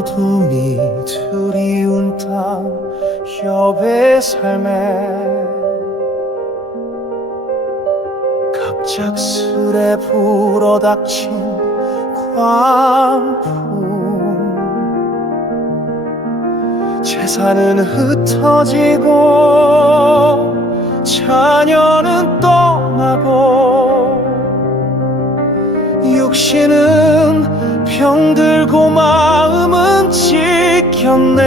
어둠이 드리운 땅 욥의 삶에 갑작스레 불어닥친 광풍, 재산은 흩어지고 자녀는 떠나고 육신은 병들고 마음은 찢겼네.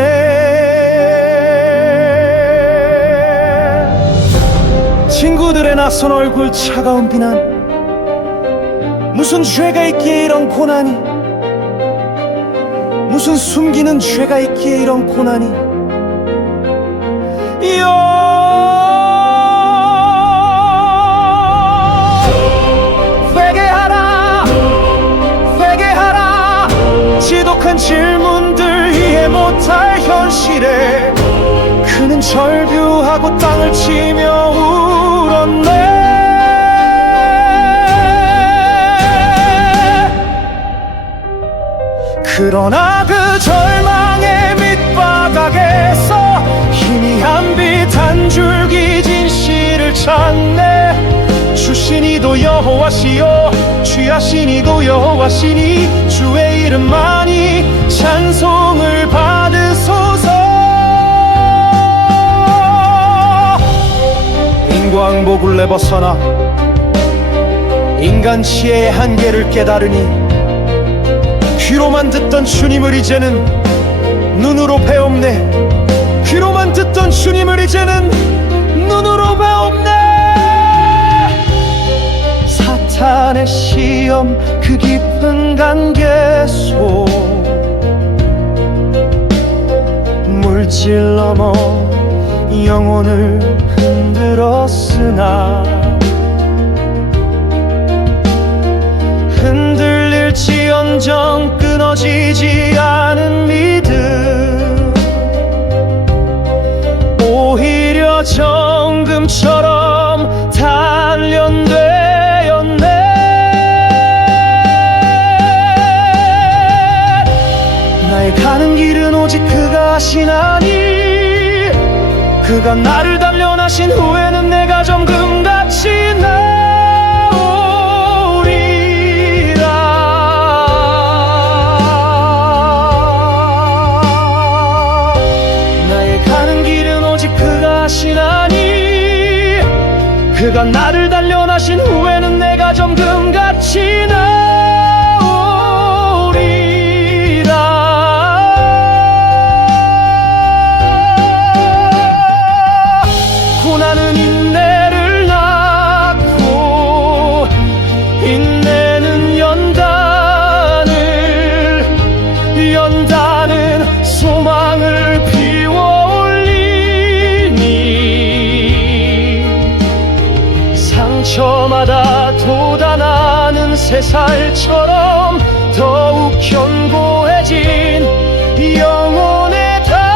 친구들의 낯선 얼굴, 차가운 비난, 무슨 죄가 있기에 이런 고난이, 무슨 숨기는 죄가 있기에 이런 고난이. 회개하라, 회개하라. 지독한 질문들, 이해 못할 현실에 그는 절규하고 땅을 치며 울었네. 그러나 그 절망의 밑바닥에서 희미한 빛 한 줄기 진실을 찾네. 주시니도 여호와시요 주하시니도 여호와시니 주의 이름만이 찬송을 받으소서. 인과응복을 벗어나 인간 지혜의 한계를 깨달으니 귀로만 듣던 주님을 이제는 눈으로 배웁네. 귀로만 듣던 주님을 이제는 눈으로 배웁네. 사탄의 시험, 그 깊은 관계 속 물질 넘어 영혼을 흔들었으나 흔들릴지언정 끊어지지 않은 믿음, 오히려 정금처럼 단련되었네. 나의 가는 길은 오직 그가 하시나니 그가 나를 단련하신 후에는 내가 정금같이 하시나니 그가 나를 단련하신 후에는 내가 정금같이 나오리라. 고난은 인내를 낳고 인내는 연단은 소망을 피워 상처마다 돋아나는 새살처럼 더욱 견고해진 영혼의 담금질.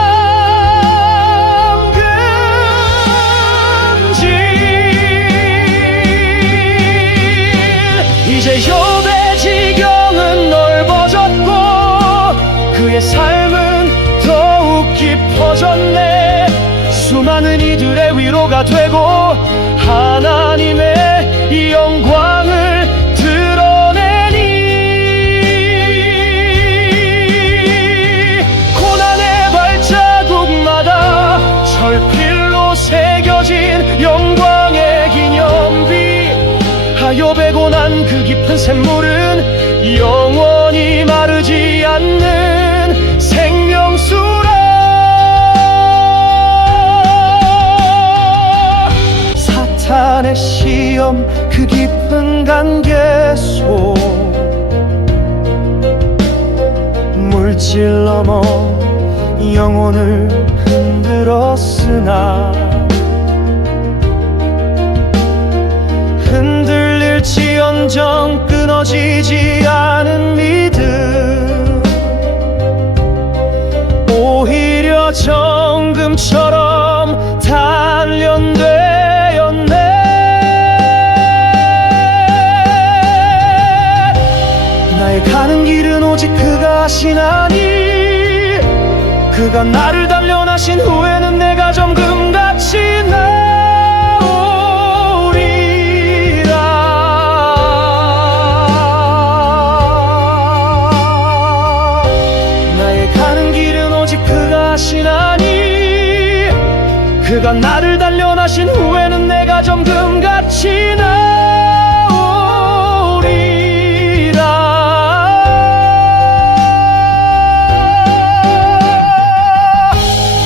이제 욥의 지경은 넓어졌고 그의 삶은 더욱 깊어졌네. 수많은 이들의 위로가 되고 하나님의 영광을 드러내니 고난의 발자국마다 철필로 새겨진 영광의 기념비. 욥의 고난, 그 깊은 샘물은 영원히 마르지 않는 생명수라. 사탄의 시험, 그 깊은 관계 속 물질 넘어 영혼을 흔들었으나 흔들릴지언정 끊어지지 않은 믿음, 오히려 정금처럼 단련되었네. 나의 가는 길은 오직 그가 하시나니 그가 나를 단련하신 후에는 내가 정금같이 나오리라. 나의 가는 길은 오직 그가 하시나니 그가 나를 단련하신 후에는 내가 정금같이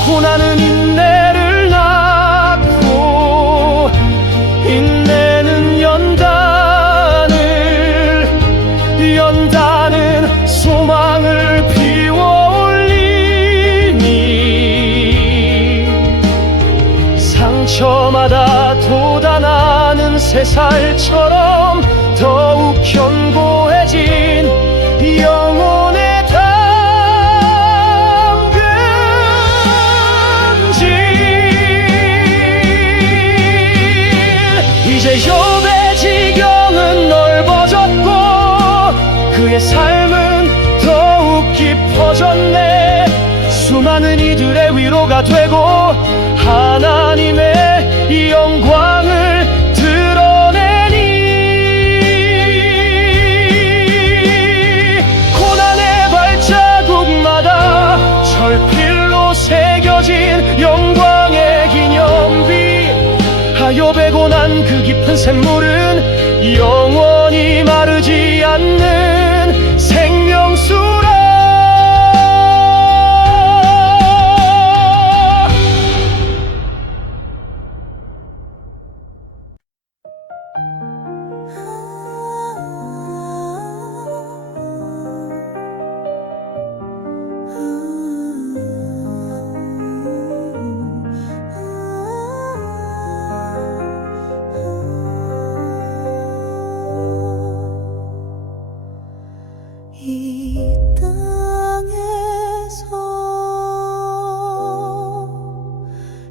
고난은 인내를 낳고 인내는 연단은 소망을 피워올리니 상처마다 돋아나는 새살처럼 더욱 견고해진 영혼의 이제 욥의 지경은 넓어졌고 그의 삶은 더욱 깊어졌네. 수많은 이들의 위로가 되고 하나님의 영광을 드러내니 고난의 발자국마다 철필로 새겨진 영광의 기념비. 욥의 고난 그 깊은 샘물은 영원히 마르지 않는 생명수라. 이 땅에서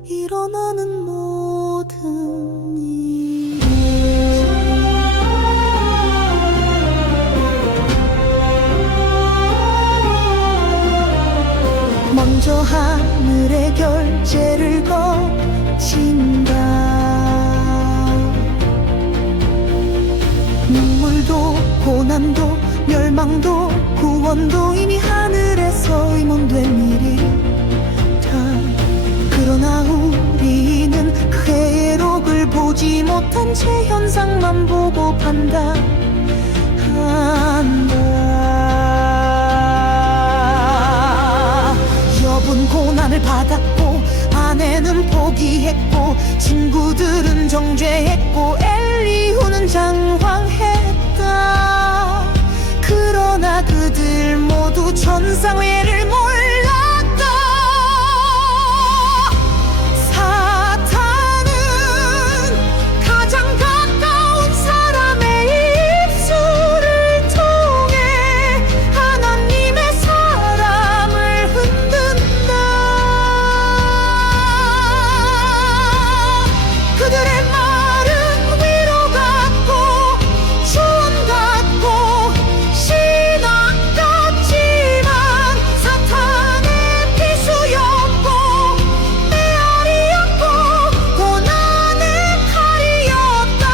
일어나는 모든 일 먼저 하늘의 결제를 거친다. 눈물도 고난도 멸망도 구원도 이미 하늘에서 임원된 일이다. 그러나 우리는 그 해록을 보지 못한 채 현상만 보고 판단한다. 욥은 고난을 받았고 아내는 포기했고 친구들은 정죄했고 엘리후는 장황했다. 그러나 그들 모두 천상회를 몰랐다. 사탄은 가장 가까운 사람의 입술을 통해 하나님의 사람을 흔든다. 그들의 말은 위로 같고 조언 같고 신앙 같지만 사탄의 비수였고 메아리였고 고난의 칼이었다.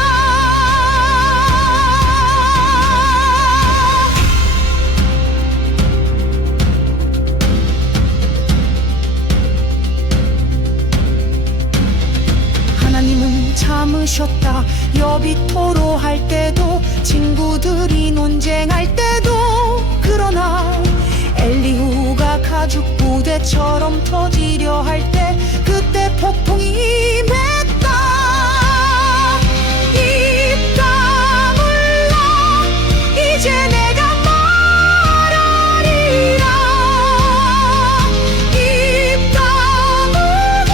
하나님은 참으셨다. 욥이 토로할 때도 친구들이 논쟁할 때도. 그러나 엘리후가 가죽 부대처럼 터지려 할 때 그때 폭풍이 임했다. 입 다물라 이제 내가 말하리라. 입 다물고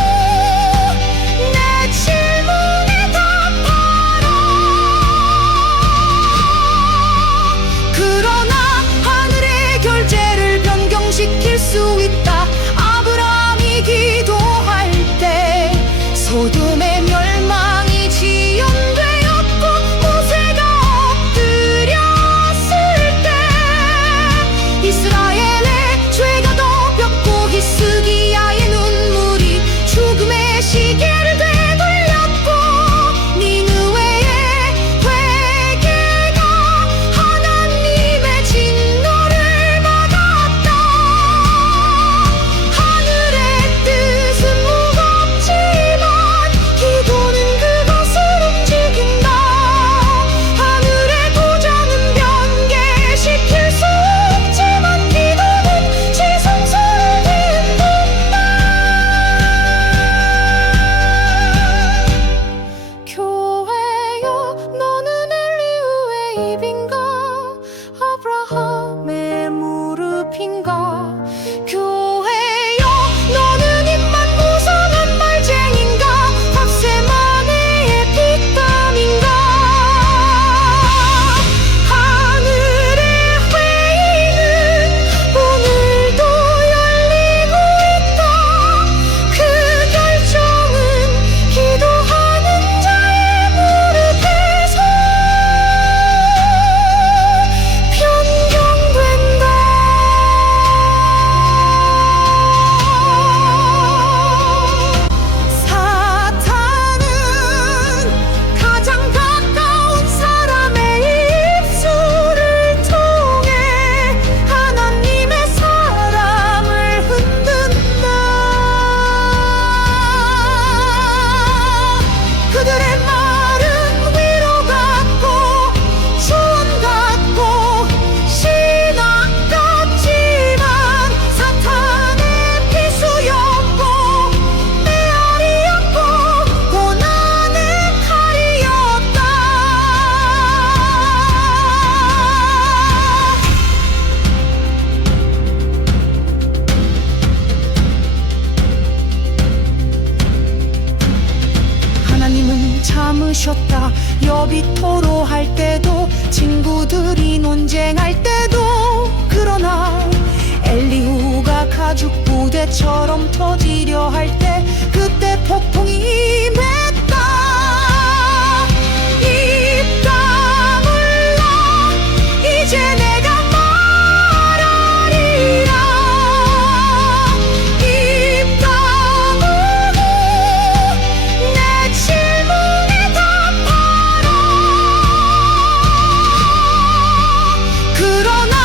내 질문에 답하라. 그러나 하늘의 결제를 변경시킬 수 있다. 아브라함이 기도할 때 하나님은 참으셨다. 여비 토로할 때도, 친구들이 논쟁할 때도. 그러나 엘리후가 가죽 부대처럼 터지려 할 때, 그때 폭풍이 임했다. 입 다물라, 이제 내가 말하리라. 입 다물고 내 질문에 답하라. 그러나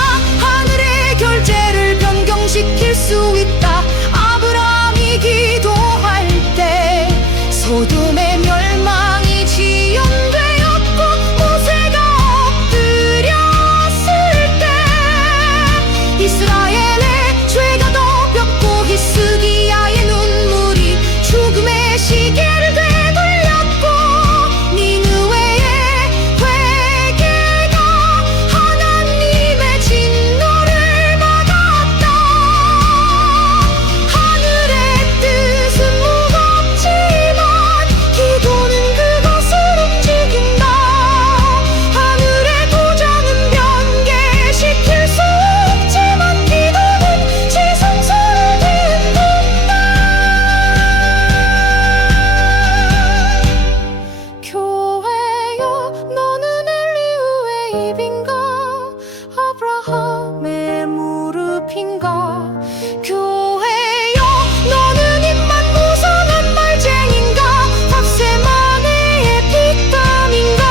하늘의 결제를 변경시킬 수 있다. 아브라함이 기도할 때 소돔의 멸망이 지연되었고, 모세가 엎드렸을 때 이스라엘의 죄가 덮였고, 히스기야의 눈물이 죽음의 시계를 되돌렸고, 니느웨의 회개가 하나님의 진노를 받았다. 하늘의 뜻은 무겁지만 기도는 그것을 움직인다. 하늘의 도장은 변개시킬 수 없지만 기도는 지성소를 딛는다. 교회여, 너는 엘리후의 입인가? 아브라함의 무릎인가? 교회여, 너는 입만 무성한 말쟁인가? 랍세마네의 핏땀인가?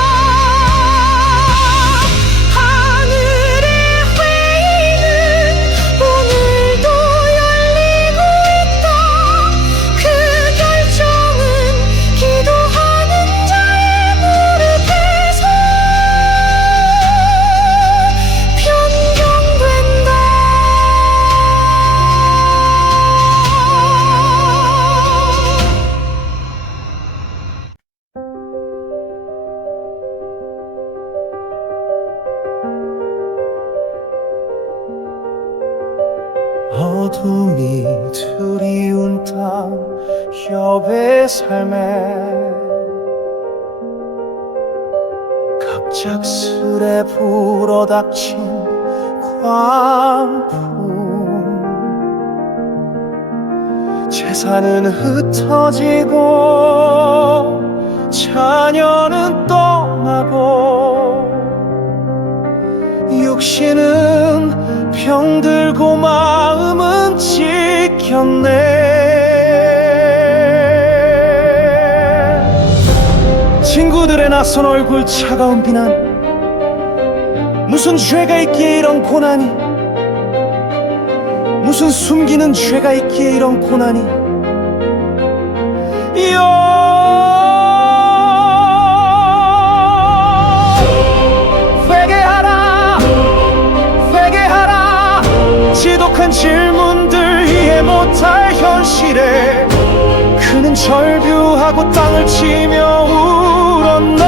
하늘의 회의는 오늘도 열리고 있다. 그 결정은 기도하는 자의 무릎에서 변경된다. 어둠이 드리운 땅 욥의 삶에 갑작스레 불어닥친 광풍, 재산은 흩어지고 자녀는 떠나고, 육신은 병들고 마음은 찢겼네. 친구들의 낯선 얼굴, 차가운 비난. 무슨 죄가 있기에 이런 고난이, 무슨 숨기는 죄가 있기에 이런 고난이. 회개하라, 회개하라. 지독한 질문들, 이해 못할 현실에 그는 절규하고 땅을 치며 울었네.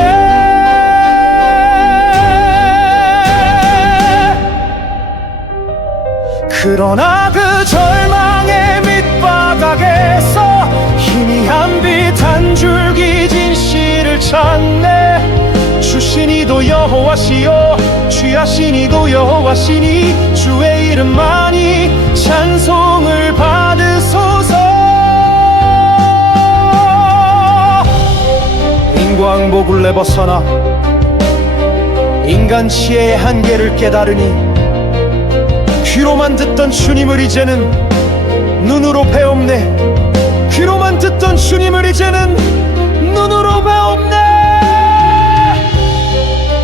그러나 그 절망의 밑바닥에서 희미한 빛 한 줄기 진실을 찾네. 주신이도 여호와시요, 취하신이도 여호와시니, 주의 이름만이 찬송을 받으소서. 인광복을 내벗어나 인간 지혜의 한계를 깨달으니, 귀로만 듣던 주님을 이제는 눈으로 배웁네. 귀로만 듣던 주님을 이제는 눈으로 배웁네.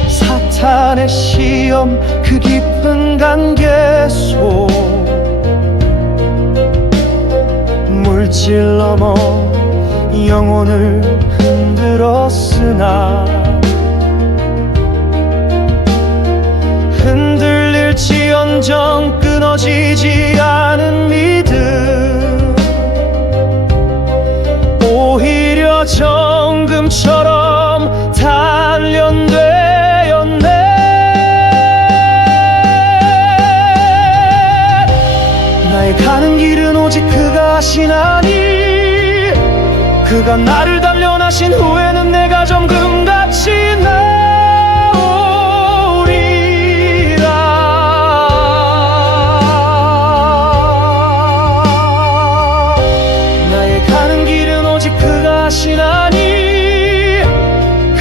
사탄의 시험, 그 깊은 관계 속 물질 넘어 영혼을 흔들었으나, 흔들릴지언정 끊어지지 않은 믿음, 오히려 정금처럼 단련되었네. 나의 가는 길은 오직 그가 하시나니, 그가 나를 단련하신 후에는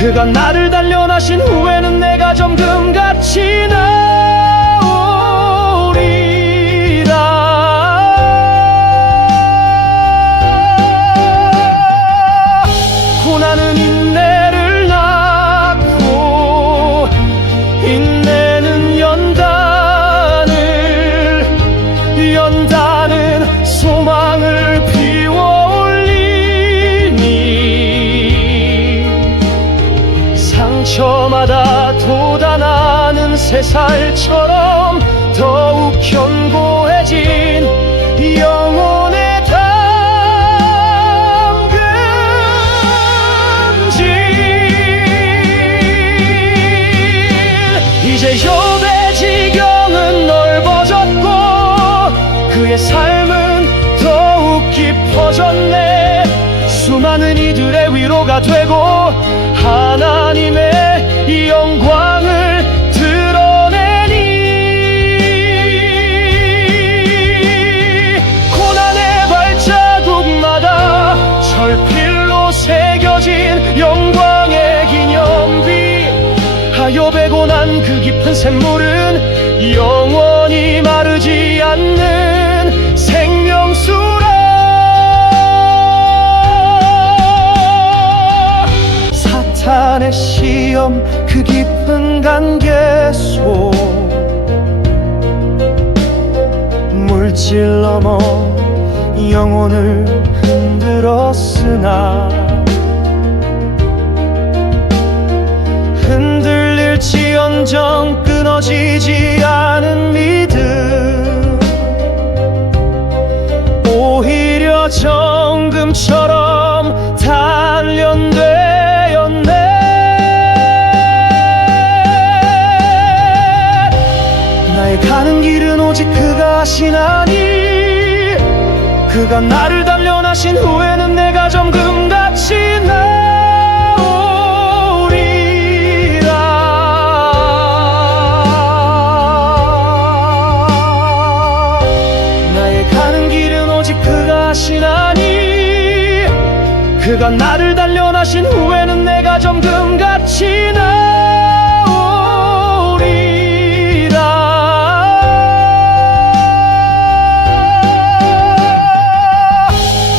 그가 나를 단련하신 후에는 내가 정금같이 나오리라. 고난은 인내를 낳고 인내는 연단은 소망을 피워올리니 상처마다 돋아나는 새살처럼 더욱 견고해진 영혼의 담금질. 이제 욥의 지경은 넓어졌고 그의 삶은 더욱 깊어졌네. 수많은 이들의 위로가 되고 하나님의 영광을 드러내니 고난의 발자국마다 철필로 새겨진 영광의 기념비. 욥의 고난 그 깊은 샘물은 영원히 마르지 않는 생명수라. 사탄의 시험 그 깊은 관계 속 물질 넘어 영혼을 흔들었으나 흔들릴지언정 끊어지지 않은 믿음. 오히려 정금처럼 단련되었네. 나의 가는 길은 오직 그가 하시나니 그가 나를 단련하신 후에는 내가 정금같이 하시나니 그가 나를 단련하신 후에는 내가 정금같이 나오리라.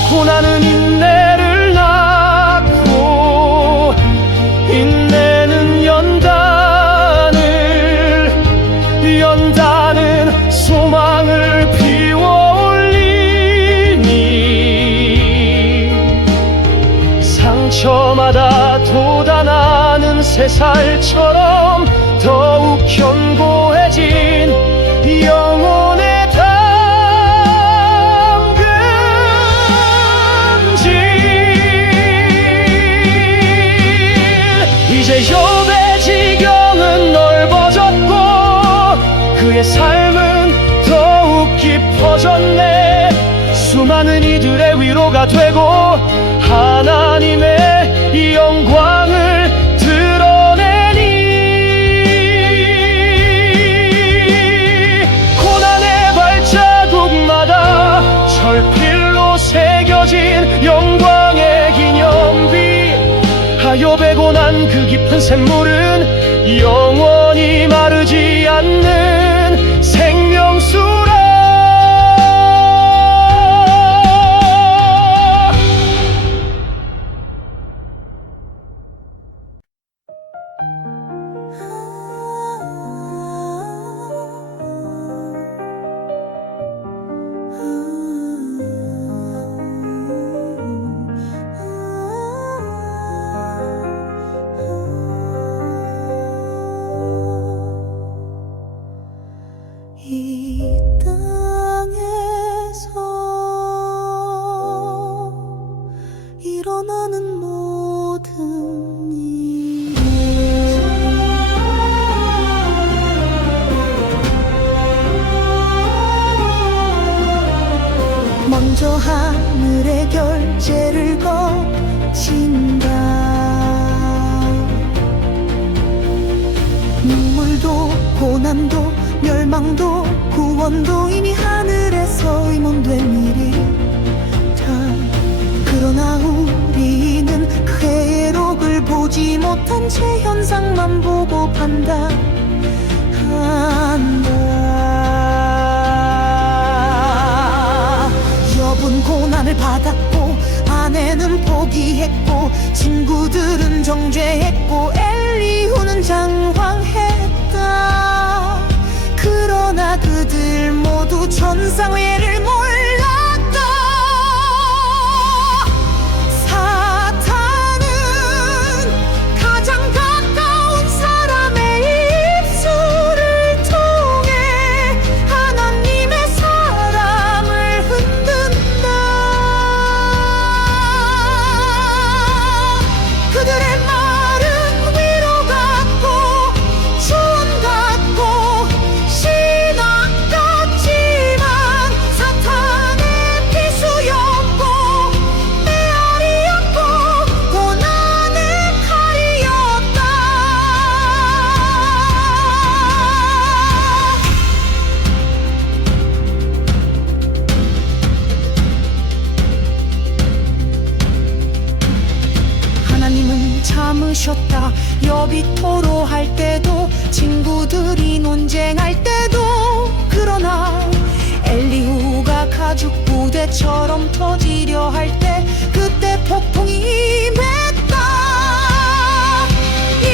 고난은 인내를 낳고 인내는 연단은 소망을 상처마다 돋아나는 새살처럼 더욱 견고해진 영혼의 담금질. 이제 욥의 지경은 넓어졌고 그의 삶은 더욱 깊어졌네. 수많은 이들의 위로가 되고 하나님의 영광을 드러내니 고난의 발자국마다 철필로 새겨진 영광의 기념비. 욥의 고난 그 깊은 샘물은 영원히 마르지 않는 생명수라. 이 땅에서 일어나는 모든 일 먼저 하늘의 결제를 거친다. 눈물도 고난도 멸망도 구원도 이미 하늘에서 임원된 일이다. 그러나 우리는 그 회록을 보지 못한 제 현상만 보고 판단한다. 여분 고난을 받았고 아내는 포기했고 친구들은 정죄했고 엘리후는 장황했다. 그러나 그들 모두 천상회를 몰랐다. 사탄은 가장 가까운 사람의 입술을 통해 하나님의 사람을 흔든다. 그들의 말은 위로 같고 조언 같고 신앙 같지만 사탄의 피수였고 메아리였고 고난의 칼이었다. 하나님은 참으셨다. 여비 토로할 때도 친구들이 논쟁할 때도. 그러나 엘리후가 가죽 부대처럼 터지려 할 때 그때 폭풍이 임했다. 입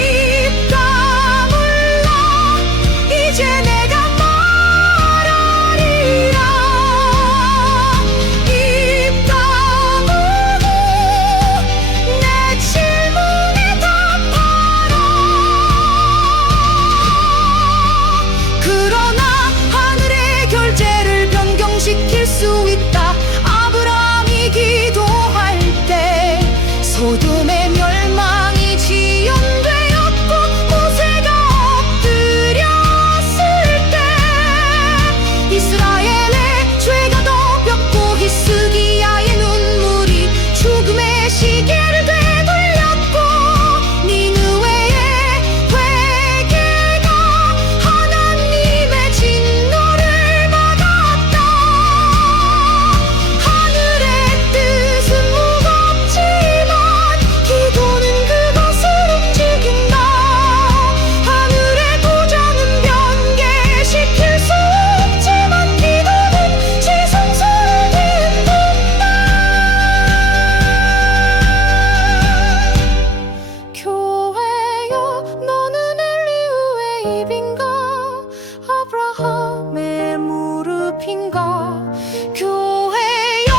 다물라 이제 내가 말하리라. 입 다물고 내 질문에 답하라. 그러나 하늘의 결제를 변경시킬 수 있다. 아브라함이 기도할 때 소돔의 멸망이 지연되었고 모세가 엎드렸을 때 이스라엘의 죄가 덮였고 히스기야의 눈물이 죽음의 시계를 되돌렸고 니느웨의 회개가 하나님의 진노를 받았다. 하늘의 뜻은 무겁지만 기도는 그것을 움직인다. 하늘의 도장은 변개시킬 수 없지만 기도는 지성소를 딛는다. 교회여 너는 엘리후의 입인가 아브라함의 무릎인가. 교회여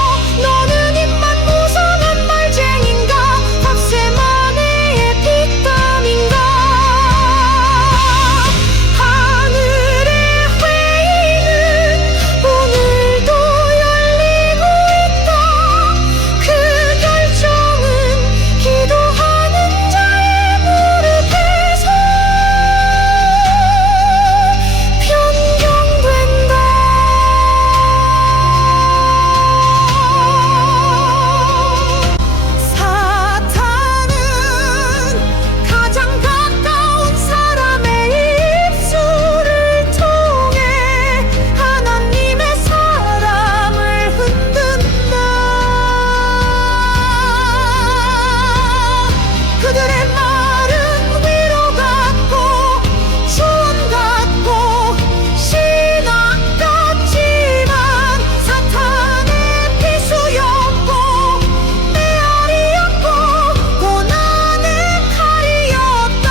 너는 입만 무성한 말쟁인가 밧세마네의 핏땀인가. 하늘의 회의는 오늘도 열리고 있다. 그 결정은 기도하는 자의 무릎에서 변경된다. 사탄은 가장 가까운 사람의 입술을 통해 하나님의 사람을 흔든다. 그들의 말은 위로 같고 조언 같고 신앙 같지만 사탄의 피수였고 메아리였고 고난의 칼이었다.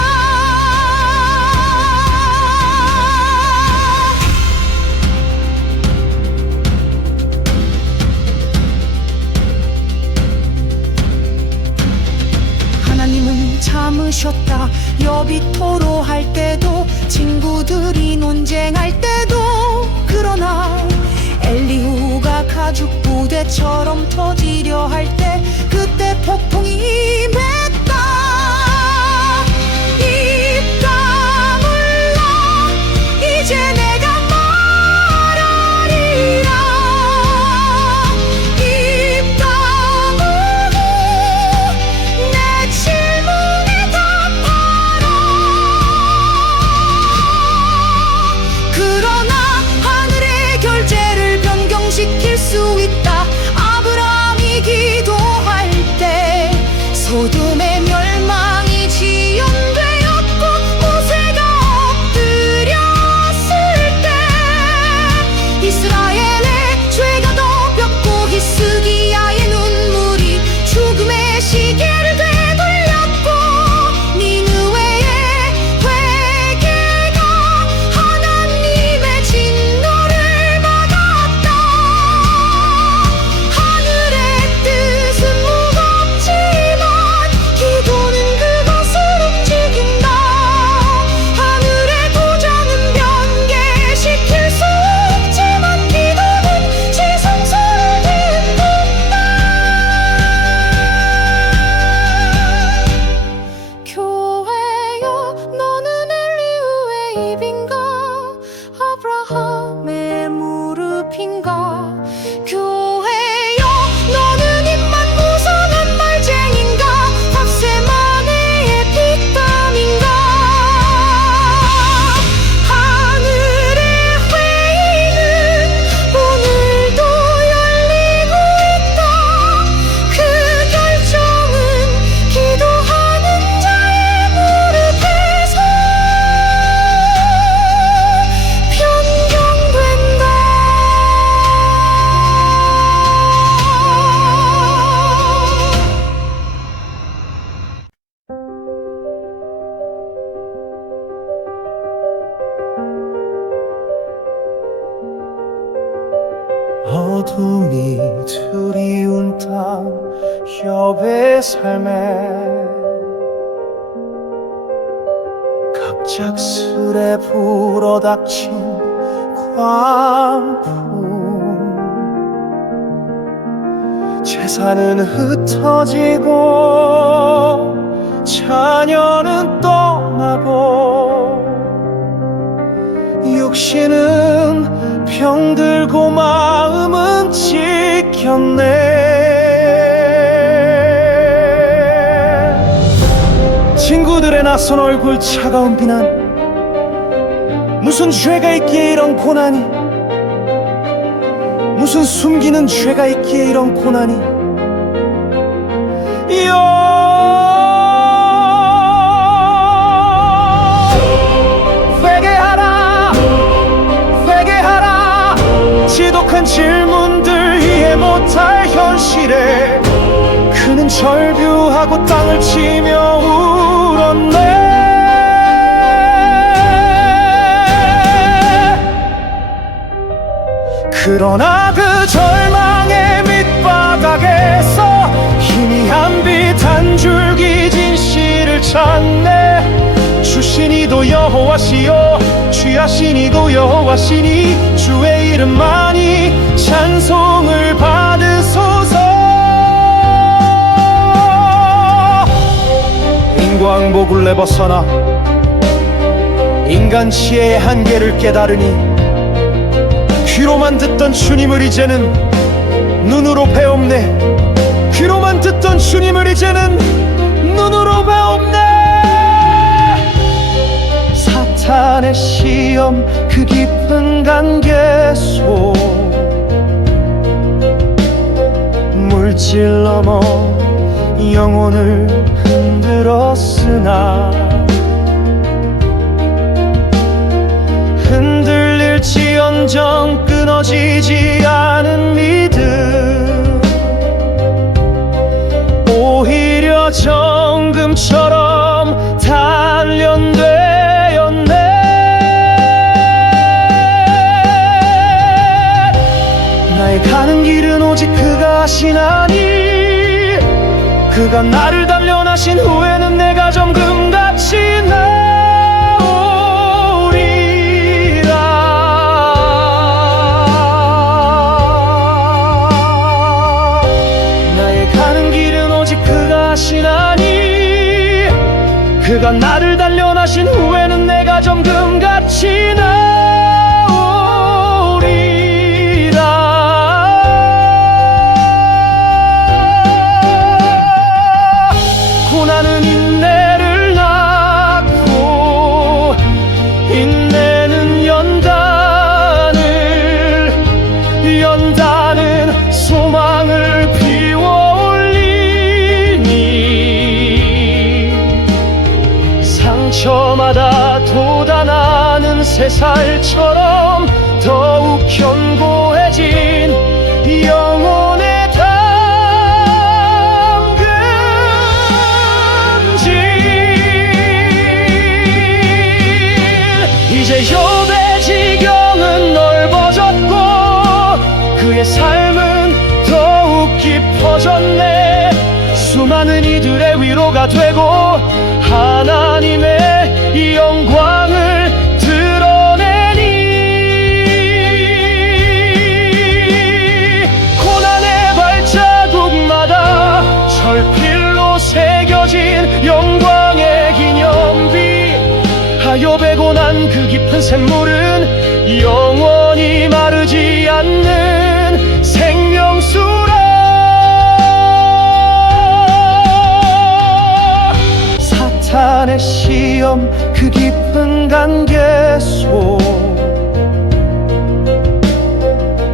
하나님은 참으셨다. 여비 토로할 때도 친구들이 논쟁할 때도. 그러나 엘리후가 가죽 부대처럼 터지려 할 때 그때 폭풍이 임했다. 입 다물라 이제 내가 말하리라. 입 다물고 내 질문에 답하라. 그러나 하늘의 결제를 변경시킬 수 있다. 아브라함이 기도할 때 소돔의 어둠이 드리운 땅 협의 삶에 갑작스레 불어닥친 광풍, 재산은 흩어지고 자녀는 떠나고 육신은 병들고 마음은 지켰네. 친구들의 낯선 얼굴 차가운 비난, 무슨 죄가 있기에 이런 고난이, 무슨 숨기는 죄가 있기에 이런 고난이. 회개하라, 회개하라. 지독한 질문들 이해 못할 현실에 그는 절규하고 땅을 치며 울었네. 그러나 그 절망의 밑바닥에서 희미한 빛 한 줄기 진실을 찾네. 주신이도 여호와시요 주하신이도 여호와시니 주의 이름만이 찬송을 받으소서. 인과응복을 벗어나 인간 지혜의 한계를 깨달으니 귀로만 듣던 주님을 이제는 눈으로 배웁네. 귀로만 듣던 주님을 이제는 눈으로 배웁네. 사탄의 시험 그 깊은 관계 속 물질 넘어 영혼을 흔들었으나 흔들릴지언정 끊어지지 않은 믿음, 오히려 정금처럼 단련되었네. 나의 가는 길은 오직 그가 하시나니 그가 나를 단련하신 후에는 내가 정금같이 하시나니 그가 나를 단련하신 후에는 내가 정금같이 나오리라. 고난은 인내를 낳고 인내는 연단은 소망을 피워 상처마다 돋아나는 새살처럼 더욱 견고해진 영혼의 담금질. 이제 욥의 지경은 넓어졌고 그의 삶은 더욱 깊어졌네. 수많은 이들의 위로가 되고 하나님의 영광을 드러내니 고난의 발자국마다 철필로 새겨진 영광의 기념비. 욥의 고난 그 깊은 샘물은 영원히 마르지 않는 생명수라. 사탄의 시험 그 깊은 관계 속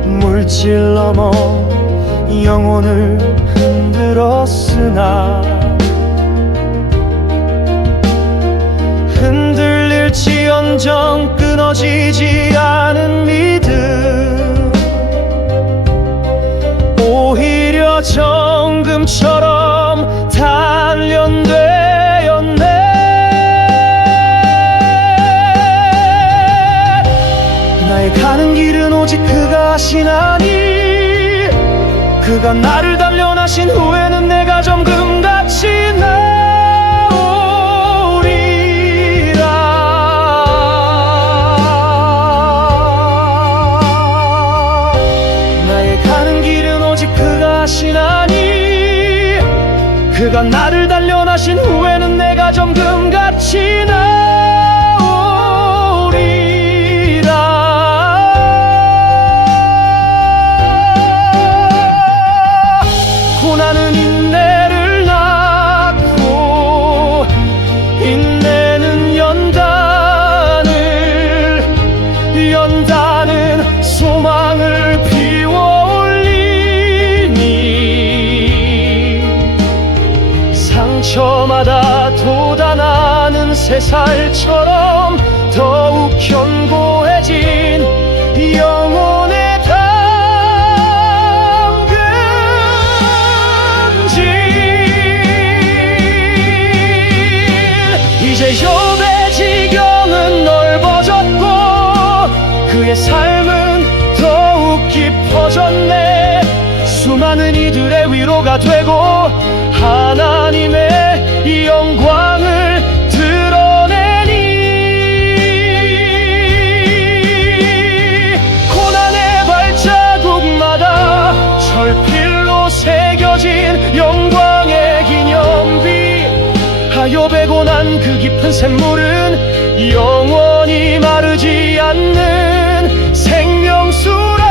물질 넘어 영혼을 흔들었으나 흔들릴지언정 끊어지지 않은 믿음, 오히려 정금처럼 단련되었네. 나의 가는 길은 오직 그가 하시나니 그가 나를 단련하신 후에는 내가 정금같이 나오리라. 나의 가는 길은 오직 그가 하시나니 그가 나를 단련하신 후에는 내가 정금같이 고난은 인내를 낳고 인내는 연단은 소망을 피워올리니 상처마다 돋아나는 새살처럼 더욱 견고해진 영혼의 이제 욥의 지경은 넓어졌고 그의 삶은 더욱 깊어졌네. 수많은 이들의 위로가 되고 하나님의 영광을 드러내니 고난의 발자국마다 철필로 새겨진 영광의 기념비. 욥의 고난 그 깊은 샘물은 영원히 마르지 않는 생명수라.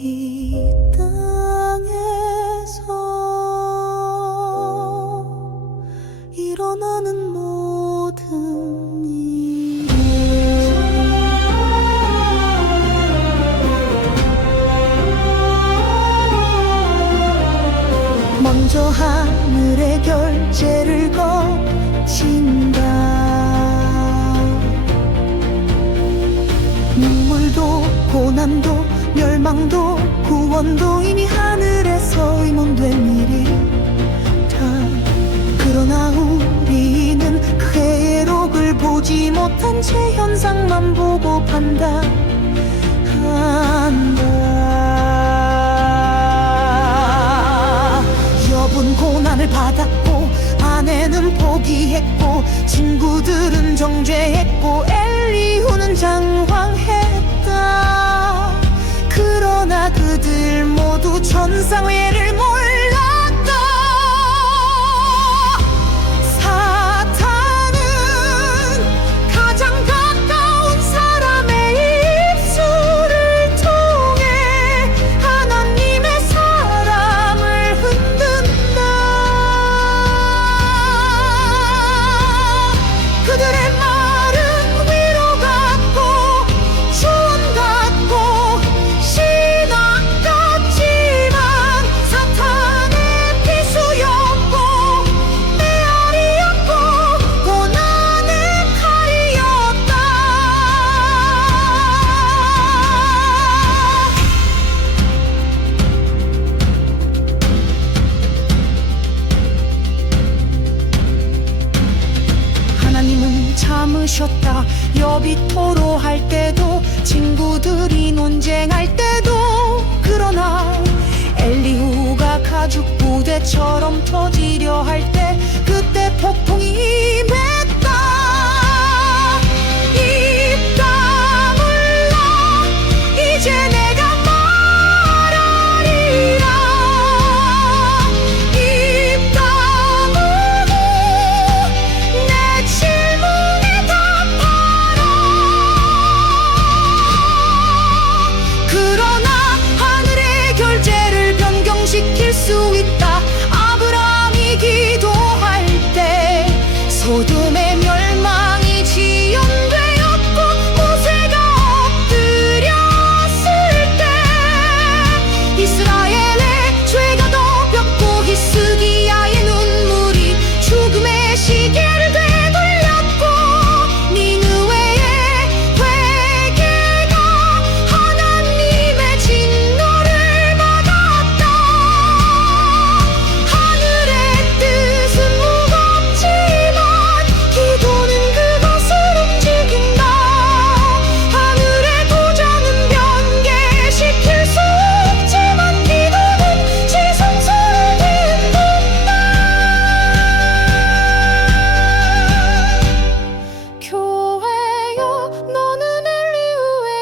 이 땅에서 일어나는 모든 일 먼저 하늘의 결제를 거친다. 눈물도 고난도 멸망도 구원도 이미 하늘에서 임원된 일이다. 그러나 우리는 그 회록을 보지 못한 채 현상만 보고 판단한다. 욥은 고난을 받았고 아내는 포기했고 친구들은 정죄했고 엘리후는 장황했다. 그러나 그들 모두 천상회를 몰랐다. 사탄은 가장 가까운 사람의 입술을 통해 하나님의 사람을 흔든다. 그들의 말은 위로 같고 조언 같고 신앙 같지만 사탄의 비수였고 메아리였고 고난의 칼이었다. 하나님은 참으셨다. 욥이 토로할 때도 친구들이 논쟁할 때도. 그러나 엘리후가 가죽 부대처럼 터지려 할 때 그때 폭풍이 임했다. 입 다물라 이제 내가 말하리라. 입 다물고 내 질문에 답하라. 그러나 하늘의 결제를 변경시킬 수 있다. 아브라함이 기도할 때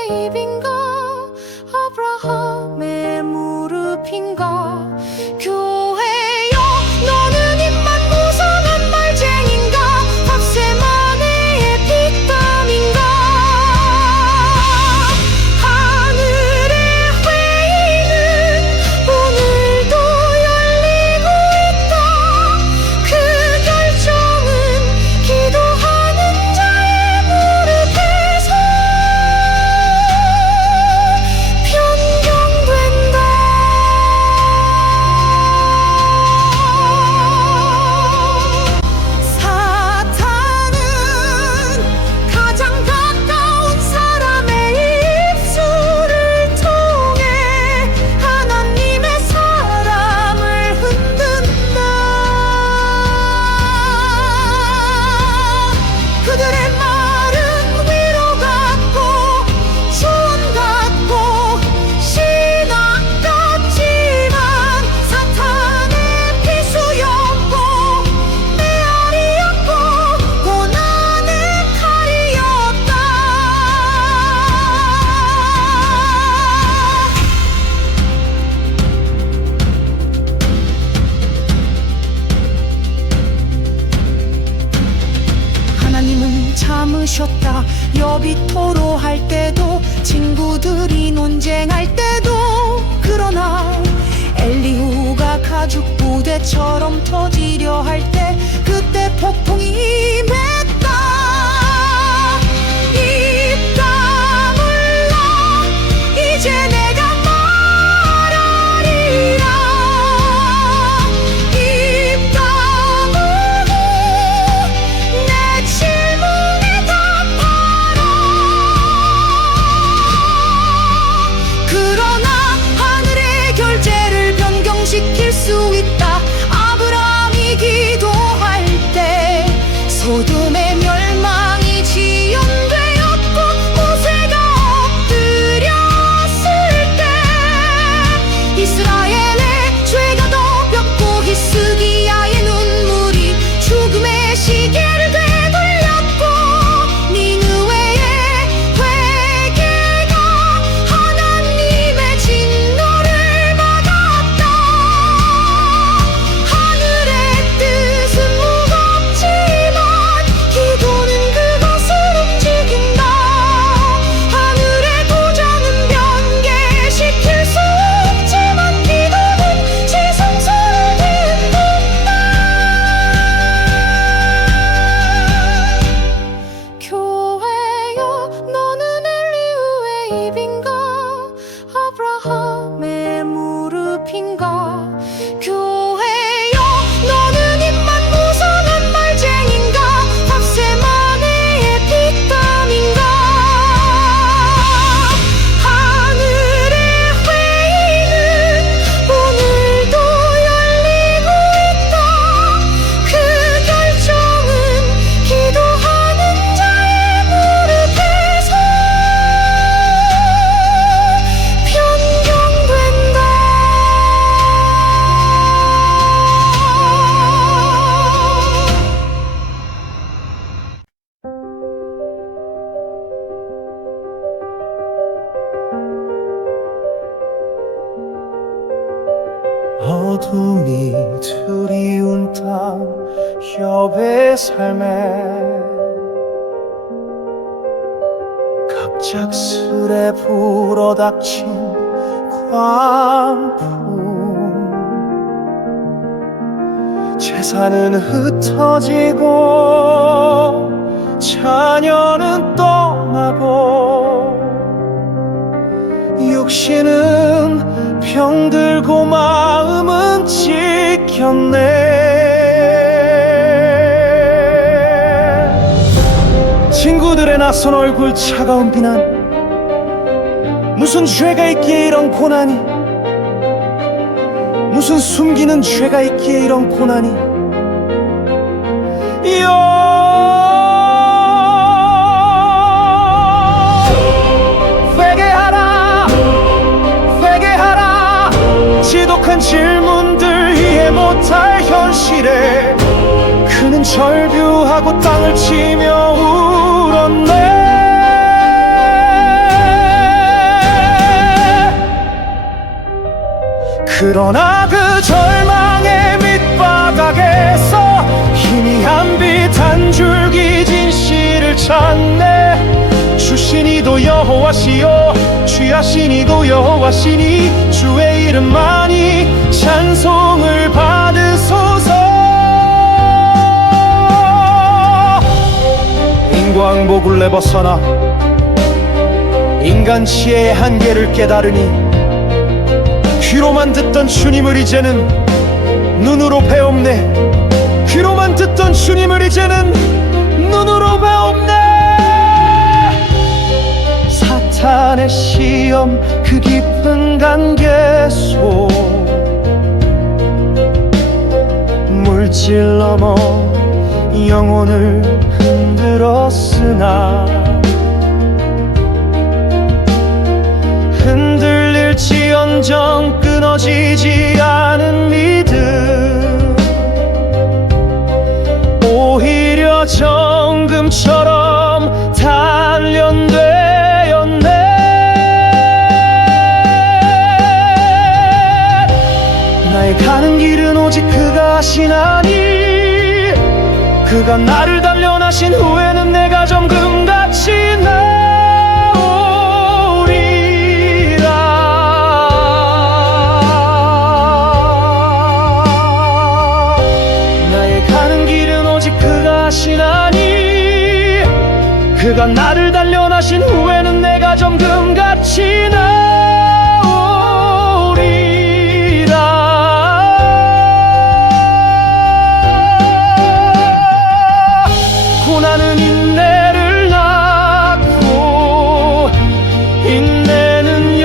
이누의 입인가 아브라함의 무릎인가 교회여 너는 입만 무성한 말쟁인가 밧세마네의 핏땀인가 하늘의 회의는 오늘도 열리고 있다 그 결정은 기도하는 자의 무릎에서 변경된다 사탄은 가장 가까운 사람의 입술을 통해 하나님의 사람을 흔든다 그들의 말은 위로 같고 조언 같고 신학 같지만 사탄의 피수였고 메아리였고 고난의 칼이었다 하나님은 참으셨다 여비 토로할 때도 친구들이 논쟁할 때도 그러나 엘리후가 가죽 부대처럼 터지려 할 때 그때 폭풍이 임했다 입 다물라 이제 내가 말하리라 입 다물고 내 질문에 답하라 그러나 하늘의 결제를 변경시킬 수 있다 아브라함이 기도할 때 소돔의 멸망이 지연되었고 모세가 엎드렸을 때 이스라엘의 죄가 덮였고 히스기야의 눈물이 죽음의 시계를 되돌렸고 니느웨의 회개가 하나님의 진노를 받았다 하늘의 뜻은 무겁지만 기도는 그것을 움직인다 하늘의 도장은 변개시킬 수 없지만 기도는 지성소를 딛는다 교회여 너는 엘리후의 입인가 아브라함의 무릎인가 교회여 너는 입만 무성한 말쟁인가 밧세마네의 핏땀인가 하늘의 회의는 오늘도 열리고 있다 그 결정은 기도하는 자의 무릎에서 변경된다 어둠이 드리운 땅 욥의 삶에 갑작스레 불어닥친 광풍 재산은 흩어지고 자녀는 떠나고 육신은 병들고 마음은 찢겼네 친구들의 낯선 얼굴 차가운 비난 무슨 죄가 있기에 이런 고난이 무슨 숨기는 죄가 있기에 이런 고난이 회개하라 회개하라 지독한 질문들 이해 못할 현실에 그는 절규하고 땅을 치며 울었네 그러나 그 절망의 밑바닥에서 희미한 빛 한 줄기 진실을 찾네. 주시니도 여호와시요 취하시니도 여호와시니 주의 이름만이 찬송을 받으소서. 인과응복을 벗어나 인간 지혜의 한계를 깨달으니 귀로만 듣던 주님을 이제는 눈으로 배웁네. 귀로만 듣던 주님을 이제는 눈으로 배웁네. 사탄의 시험 그 깊은 관계 속 물질 넘어 영혼을 흔들었으나 흔들릴지언정 끊어지지 않은 믿음 오히려 정금처럼 단련되었네. 나의 가는 길은 오직 그가 하시나니 그가 나를 단련하신 후에는 내가 정금같이 나오리라. 나의 가는 길은 오직 그가 하시나니 그가 나를 단련하신 후에는 내가 정금같이 고난은 인내를 낳고 인내는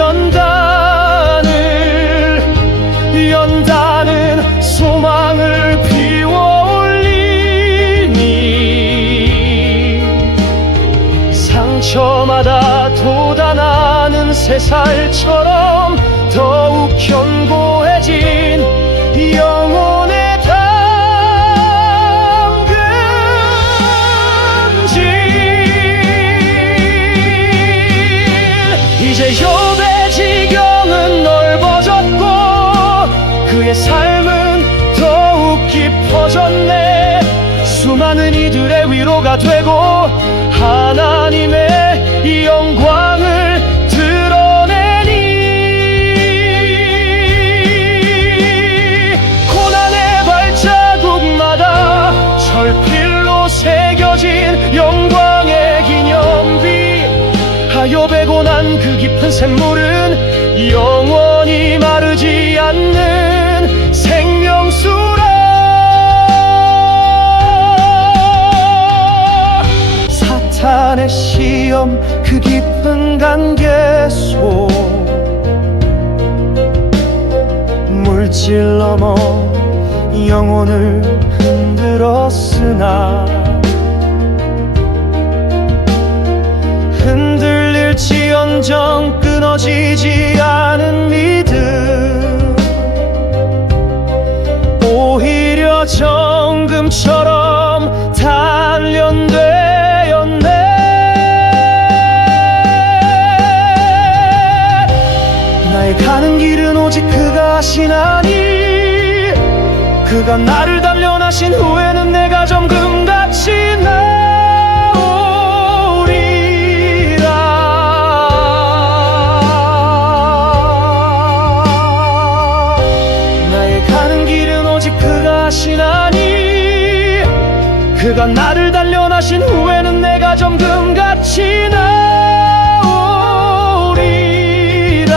연단은 소망을 피워올리니 상처마다 돋아나는 새살처럼 더욱 견고해진 영혼의 이제 욥의 지경은 넓어졌고 그의 삶은 더욱 깊어졌네. 수많은 이들의 위로가 되고 하나님의 이 영광을 드러내니 고난의 발자국마다 철필로 새겨진 영광의 기념비. 욥의 고난 그 깊은 샘물은 영원히 마르지 않는 생명수라. 사탄의 시험 그 깊은 관계 속 물질 넘어 영혼을 흔들었으나 흔들릴지언정 끊어지지 않은 믿음 오히려 정금처럼 단련되었네. 나의 가는 길은 오직 그가 하시나니 그가 나를 단련하신 후에는 내가 정금같이 하시나니 그가 나를 단련하신 후에는 내가 정금같이 나오리라.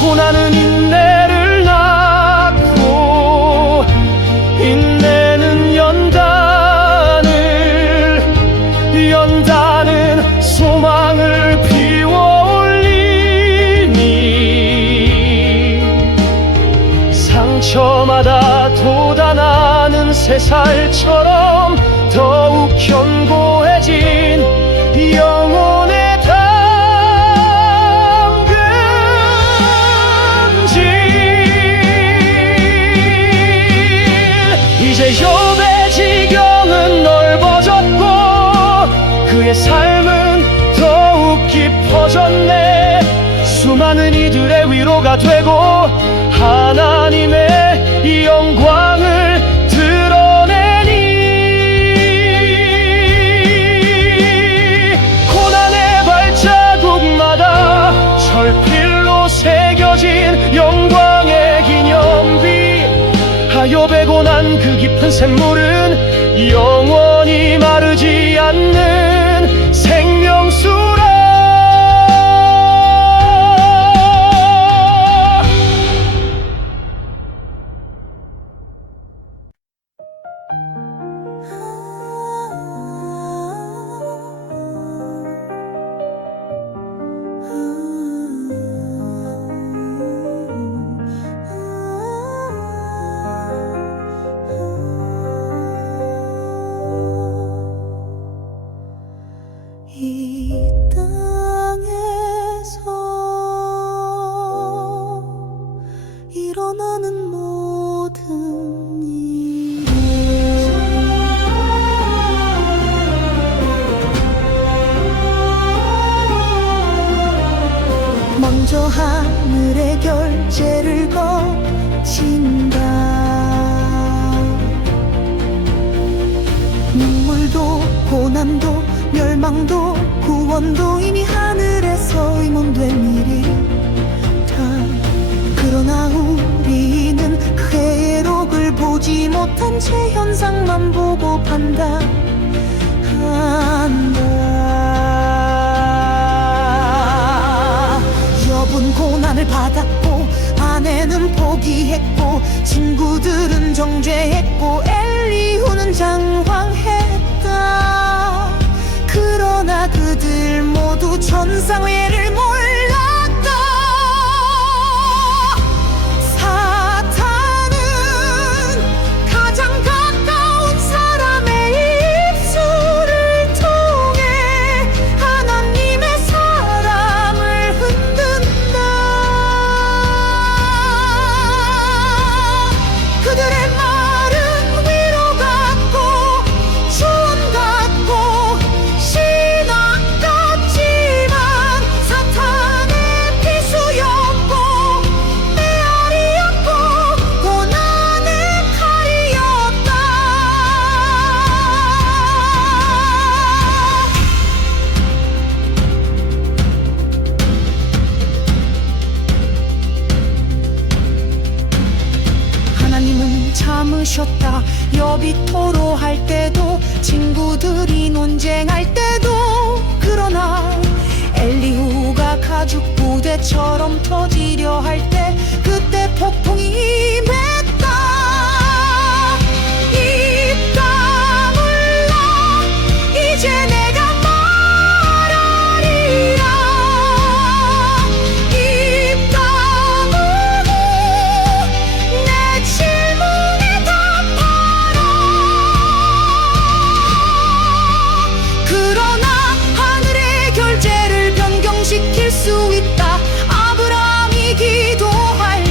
고난은 인내를 낳고 인내는 연단은 소망을 상처마다 돋아나는 새살처럼 더욱 견고해진 영혼의 담금질. 이제 욥의 지경은 넓어졌고 그의 삶은 더욱 깊어졌네. 자가 되고 하나님의 이 영광을 드러내니 고난의 발자국마다 철필로 새겨진 영광의 기념비 하욥의 고난 그 깊은 샘물은 영원히 마르지 않는 생명수라. 이 땅에서 일어나는 모든 일 먼저 하늘의 결제를 거친다. 눈물도 고난도 멸망도 구원도 이미 하늘에서 임원된 일이다. 그러나 우리는 그 회록을 보지 못한 채 현상만 보고 판단한다. 욥은 고난을 받았고 아내는 포기했고 친구들은 정죄했고 엘리후는 장황했다. 그러나 그들 모두 천상회를 몰랐다. 사탄은 가장 가까운 사람의 입술을 통해 하나님의 사람을 흔든다. 그들의 말은 위로 같고 조언 같고 신앙 같지만 사탄의 비수였고 메아리였고 고난의 칼이었다. 하나님은 참으셨다. 욥이 토로할 때도 친구들이 논쟁할 때도 그러나 엘리후가 가죽 부대처럼 터지려 할 때 그때 폭풍이 임했다. 입 다물라 이제 내가 말하리라. 입 다물고 내 질문에 답하라. 그러나 하늘의 결제를 변경시킬 수 있다. 아브라함이 기도할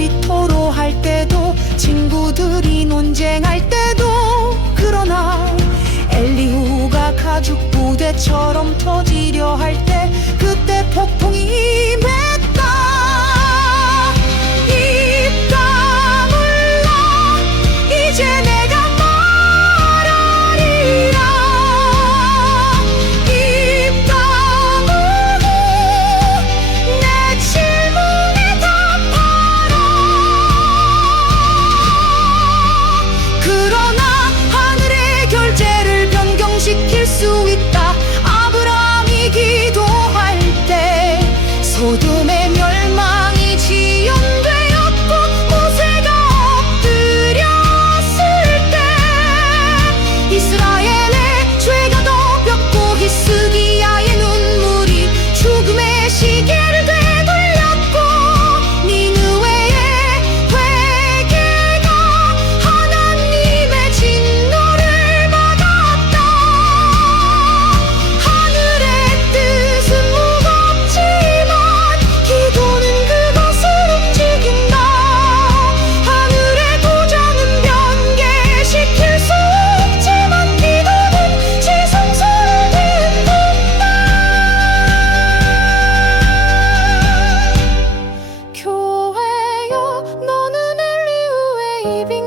가족이 토로할 때도 친구들이 논쟁할 때도 그러나 엘리후가 가죽 부대처럼 터지려 할 때 그때 폭풍이 임했다. 입 다물라 이제 내가 말하리라. 입 다물고 내 질문에 답하라. 그러나 하늘의 결제를 변경시킬 수 있다. 아브라함이 기도할 때 소돔의 멸망이 지연되었고 모세가 엎드렸을 때 이스라엘의 죄가 덮였고 히스기야의 눈물이 죽음의 시계를 되돌렸고 니느웨의 회개가 하나님의 진노를 받았다. 하늘의 뜻은 무겁지만 기도는 그것을 움직인다. 하늘의 도장은 변개시킬 수 없지만 기도는 지성소를 딛는다. 교회여 너는 엘리후의 입이